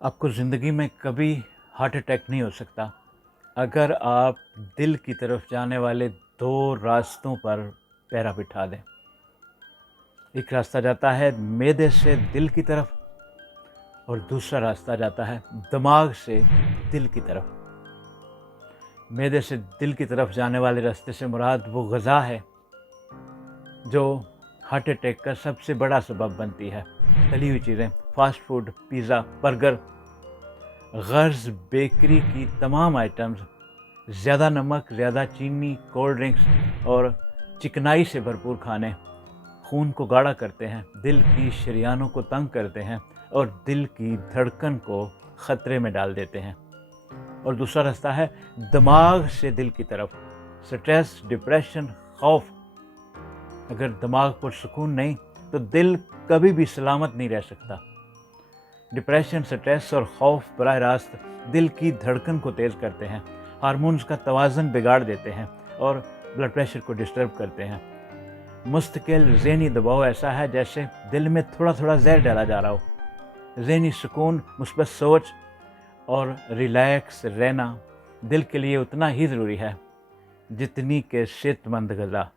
आपको ज़िंदगी में कभी हार्ट अटैक नहीं हो सकता अगर आप दिल की तरफ जाने वाले दो रास्तों पर पैरा बिठा दें। एक रास्ता जाता है मैदे से दिल की तरफ और दूसरा रास्ता जाता है दिमाग से दिल की तरफ। मैदे से दिल की तरफ जाने वाले रास्ते से मुराद वो ग़िज़ा है जो हार्ट अटैक का सबसे बड़ा सबब बनती है। तली हुई चीज़ें, फास्ट फूड, पिज़्ज़ा, बर्गर, गर्ज़ बेकरी की तमाम आइटम्स, ज़्यादा नमक, ज़्यादा चीनी, कोल्ड ड्रिंक्स और चिकनाई से भरपूर खाने खून को गाढ़ा करते हैं, दिल की शरियानों को तंग करते हैं और दिल की धड़कन को ख़तरे में डाल देते हैं। और दूसरा रास्ता है दिमाग से दिल की तरफ। स्ट्रेस, डिप्रेशन, खौफ। अगर दिमाग पर सुकून नहीं तो दिल कभी भी सलामत नहीं रह सकता। डिप्रेशन, स्ट्रेस और खौफ बराह रास्त दिल की धड़कन को तेज़ करते हैं, हार्मोन्स का तवाज़न बिगाड़ देते हैं और ब्लड प्रेशर को डिस्टर्ब करते हैं। मुस्तकिल ज़हनी दबाव ऐसा है जैसे दिल में थोड़ा थोड़ा जहर डाला जा रहा हो। ज़हनी सुकून, मुस्बत सोच और रिलैक्स रहना दिल के लिए उतना ही ज़रूरी है जितनी कि सेहतमंद ग़िज़ा।